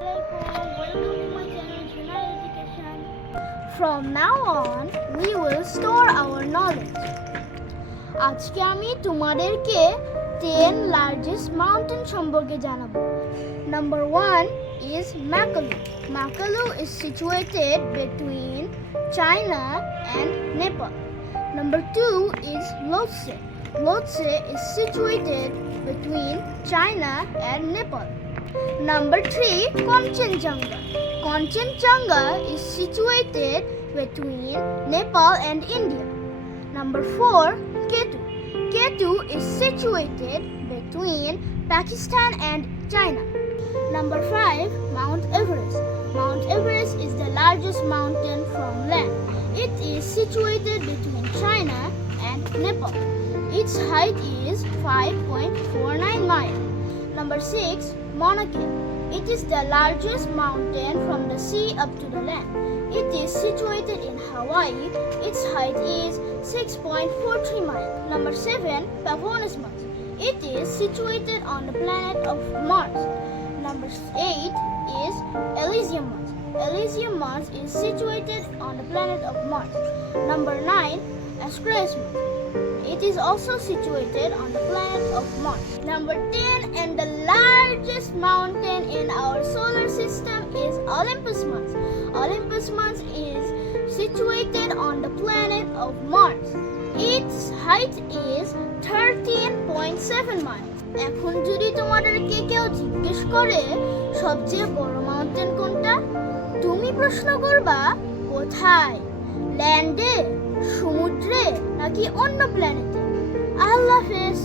Welcome to my channel Junaid Education. From now on, we will store our knowledge. আজকে আমি তোমাদেরকে 10 largest mountain সম্পর্কে জানাবো। Number 1 is Makalu. Makalu is situated between China and Nepal. Number 2 is Lhotse. Lhotse is situated between China and Nepal. Number 3, Kanchenjunga. Kanchenjunga is situated between Nepal and India. Number 4, Ketu. Ketu is situated between Pakistan and China. Number 5, Mount Everest. Mount Everest is the largest mountain from land. It is situated between China and Nepal. Its height is 5.49 miles. Number 6, Mauna Kea. It is the largest mountain from the sea up to the land. It is situated in Hawaii. Its height is 6.43 miles. Number 7, Pavonis Mons. It is situated on the planet of Mars. Number 8 is Elysium Mons. Elysium Mons is situated on the planet of Mars. Number 9, Asclepius Mons. It is also situated on the planet of Mars. Number 10 and the largest mountain in our solar system is Olympus Mons. Olympus Mons is situated on the planet of Mars. Its height is 13.7 miles. এখন যদি তোমাদেরকে কেউ জিজ্ঞেস করে সবচেয়ে বড় mountain কোনটা, তুমি প্রশ্ন করবা কোথায়, ল্যান্ডে, সমুদ্রে নাকি অন্য প্ল্যানেটে? আল্লাহ হাফেজ।